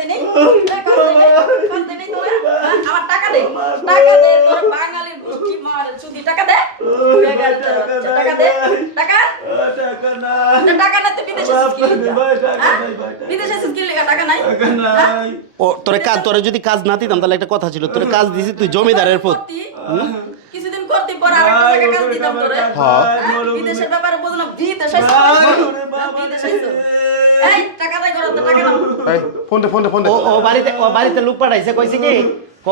দেনি কাজ দেনি তোরা আমার টাকা দে তোর বাঙালির গুষ্টি মারে চুদি টাকা দে টাকা দে টাকা না তুই বিদেশে স্কিল লেখা টাকা নাই ও তোরে যদি কাজ না দিতাম তাহলে একটা কথা ছিল, তোরে কাজ দিছি তুই জমিদারের পুত। কিছুদিন করতে পর আরেকটা জায়গায় কাজ দিতাম তোরে। বিদেশের ব্যাপারে বুঝলাম বিদেশে এই টাকা দাই করো তো টাকা নাও। এই ফোন দে ও বাড়িতে লোক পাঠাইছে, কইছে কি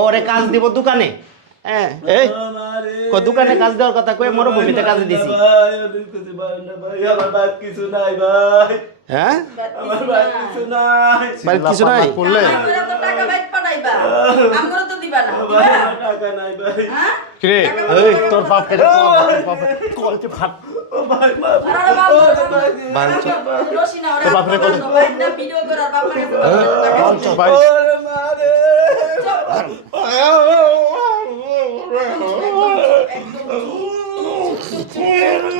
ওরে কাজ দিব দোকানে। হ্যাঁ এই দোকানে কাজ দেওয়ার কথা কয়ে মরুভূমিতে কাজে দিছি। হ্যাঁ বাড়িতে কিছু নাই করলে টাকা বাইট পাঠাইবা আমগো তো দিবা না টাকা নাই ভাই। হ্যাঁ কিরে এই তোর বাপকে কলতে ভাত আরে বাবা রশিনা ওরে বাপরে কল না ভিডিও করার বাপ লাগে টাকা ভাই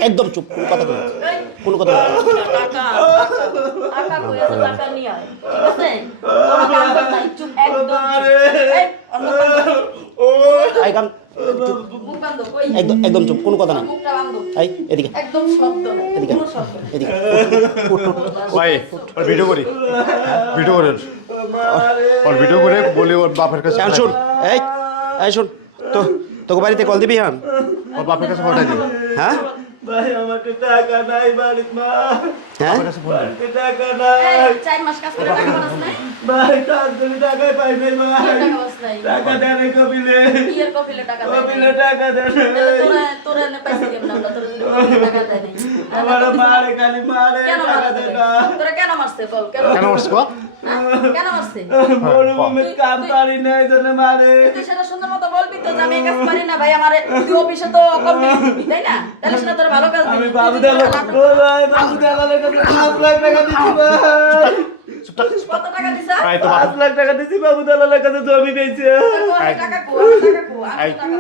একদম চুপ, কোনো কথা বলবি না। টাকা কইছে টাকা নিয়ে আয় ঠিক আছে কোনো কাম কর নাই চুপ একদম এই অন্য আই কাম মুখ বন্ধ কই একদম চুপ, কোনো কথা না। মুখটা বন্ধ এই এদিকে একদম শব্দ নাই এদিকে কোনো শব্দ নাই। এদিকে ভাই ওর ভিডিও করে ওর ভিডিও করে বলে ওর বাপের কাছে শোন এই শোন তো তোকে বাড়িতে কল দিবি হ্যাঁ ওর বাপের কাছে পাঠাই দিই। হ্যাঁ ভাই আমার তো টাকা নাই বাড়িতে মা হ্যাঁ বাড়িতে টাকা নাই এই 4 মাস কাজ করে টাকা পাস নাই ভাই কাজ করে টাকাই পাই নাই ভাই টাকা পাস নাই টাকা দেন কবিলে ইয়ের কপিলে টাকা দেয় কবিলে টাকা দেন তোরা নে পয়সা দিব না আমরা তোরা টাকা দেয় নাই আমার মারে খালি মারে কেন টাকা মারছে দেন না তোরা কেন মারছে বল কেন মারছিস গো? কেন মারছে মরুভূমি কাম পারি নাই জন্য মারে তুই সেটা সুন্দর মতো বলবি তো যে আমি এই কাজ পারি না ভাই আমারে তুই অফিসে তো কমপ্লেইন দিবি তাই না তাহলে সেটা তোর ভালো কাজ আমি দিবি বাবুদার ও ভাই বাবুদার কাছে 5 লাখ টাকা দিছি ভাই কত টাকা দিছ ভাই তো 5 লাখ টাকা দিছি বাবুদার কাছে জমি পেয়েছে টাকা কো আমি টাকা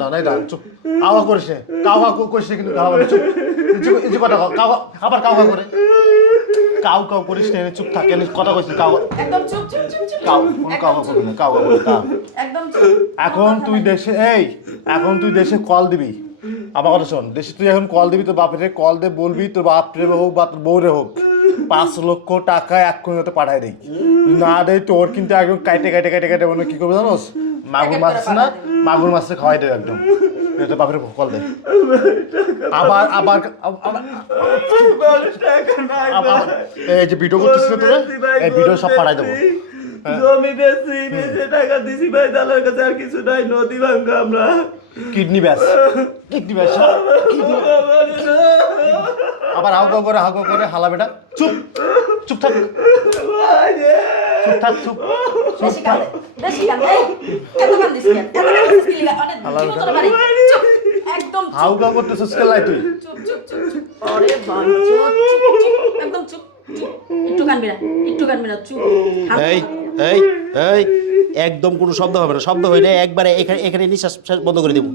না নাই দাঁড়ান চুপ কাওয়া করিস কাওয়া করিস কিন্তু কাওয়া চুপ ইজি কথা কাওয়া আবার কাওয়া করে কাউ করিস না চুপ থাকে কথা কইছিস কাওয়া একদম চুপ কাওয়া করবি না কাওয়া করবি না একদম চুপ এখন তুই দেশে কল দিবি আমার কথা শোন দেশে তুই এখন কল দিবি তোর বাপরে কল দে বলবি তোর বাপরে হোক বা তোর বউরে হোক 5 লক্ষ টাকা এক্ষুনি হতে পাঠাই দেই না দেয় তোর কিন্তু একদম কাইটে মানে কি করবি জানোস মাগুর মাছ আছে না মাগুর মাছটা খাওয়াই দেবে একদম তোর বাপরে কল দে আবার টাকা নাই এই যে ভিডিও করতেছিস না তোরা এই ভিডিও সব পাঠাই দেবো জমি বেশি টাকা দিছি ভাই দালার কাছে আর কিছু নাই নদী ভাঙ্গা আমরা কিডনি ব্যাস আবার হাউকা করে হালা বেটা চুপ থাক বেশি কান এই এত কান দিস কেন এত কান দিস কি লাগা অনেক তোর বাড়ি চুপ একদম হাউকা করতেছিস কেলাই তুই চুপ আরে বাঞ্চো একদম চুপ একটু কানবি না চুপ এই একদম কোনো শব্দ হবে না, শব্দ হইলে একবারে এখানে নিঃশ্বাস বন্ধ করে দেবো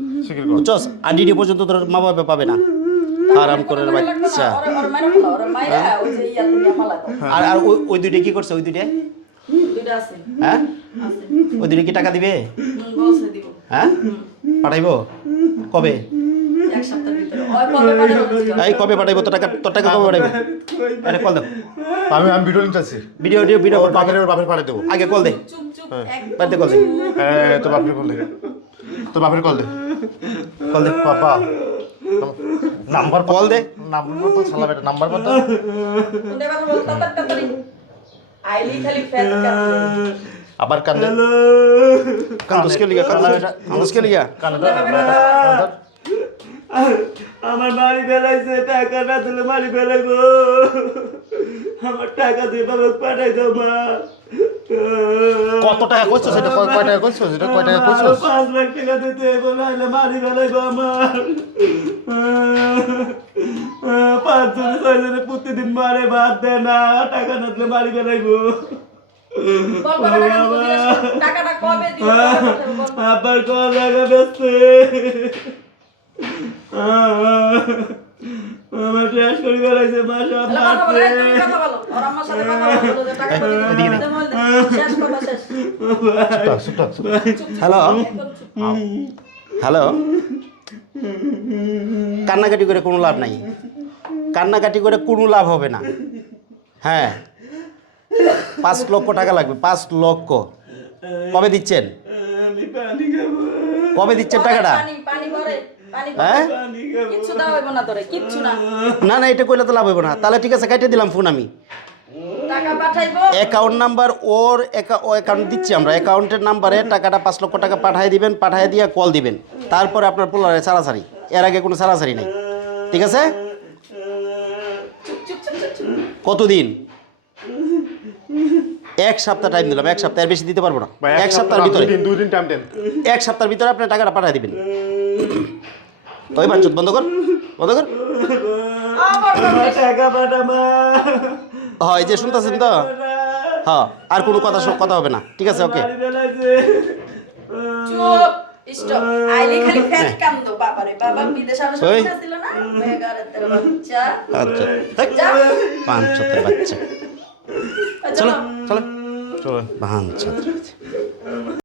বুঝছস। আডিডি পর্যন্ত তোর মা বাবা পাবে না আরাম করে বাচ্চা। আর ওই দুইটা কি করছে? ওই দুইটা হ্যাঁ ওই দুইটা কি টাকা দিবে? হ্যাঁ পাঠাইবো কবে? এই কবে পাঠাইবো? তোর টাকা কবে পাঠাইবো? আরে কল দাও। আমি ভিডিও নিতে আসছি ভিডিও বাপের পাঠিয়ে দেবো আগে কল দে, বাড়িতে কল দে, তোর বাপের কল দে কল দে পাপা নাম্বার কল দে। নাম্বার তো ছালা বেটা নাম্বার কত? আবার কান্দে কান্দসকে লিগা আমার বাড়ি বেলাইছে টাকা না দিলে বাড়ি বেলাইবো আমার টাকা দিয়ে বাবা পাঠাই দাও মা। কত টাকা কইছো সেটা কয় টাকা কইছো সেটা কয় টাকা কইছো? 5 লাখ টাকা দিতে বলাইলে বাড়ি বেলাইবো আমার 5 জন 6 জনে প্রতিদিন মারে ভাত দেয় না টাকা না দিলে বাড়ি বেলাইবো। আবার কল জায়গা বেচতে আমার শেষ করে ফেলাইছে মা সব তাহলে কথা বলো, মারছে। এই তুমি কথা বলো। ওর আম্মার সাথে কথা বলো, বলো যে টাকা কই দিবি? এদিকে নে। দে, বল দে। শেষ কথা শেষ। হ্যালো একদম চুপ। হ্যালো কান্নাকাটি করে কোনো লাভ নাই, কান্নাকাটি করে কোনো লাভ হবে না। হ্যাঁ 5 লক্ষ টাকা লাগবে, 5 লক্ষ। কবে দিচ্ছেন, আমি পানি খাবো, কবে দিচ্ছেন টাকাটা? পানি পানি করে, পানি করে। হ্যাঁ পানি খাবো। কিচ্ছু দেওয়া হইব না তোরে, কিচ্ছু না। না না এটা কইলে তো লাভ হইব না। তাহলে ঠিক আছে কাটিয়ে দিলাম ফোন আমি। টাকা পাঠাইবো। অ্যাকাউন্ট নাম্বার ওর অ্যাকাউন্ট দিচ্ছি আমরা, অ্যাকাউন্টের নাম্বারে টাকাটা 5 লক্ষ টাকা পাঠিয়ে দিবেন, পাঠিয়ে দিয়ে কল দিবেন। তারপরে আপনার পোলারে সারাসারি, এর আগে কোনো সারাসারি নেই, ঠিক আছে? চুপ চুপ চুপ চুপ। কতদিন? 1 সপ্তাহ টাইম দিলাম, 1 সপ্তাহের বেশি দিতে পারবো না। 1 সপ্তাহের ভিতরে, 2 দিন টাইম দেন। 1 সপ্তাহের ভিতরে আপনি টাকাটা পাঠিয়ে দিবেন। ওই বাঞ্চুত বন্ধ কর, বন্ধ কর। আবার আমার টাকা পাঠা মা। হয় যে শুনতেছেন তো? হ্যাঁ আর কোনো কথা হবে না, ঠিক আছে? ওকে মারি ফেলাইছে। চুপ। স্টপ। আইলে খালি ফ্যাট কান্দো বাবারে। বাবা বিদেশে আমার ওই। সাথে ছিল না? বেগারের বাচ্চা। আচ্ছা থাক, যা। বাঞ্চতের বাচ্চা। চলো চলো চলো। বাঞ্চত।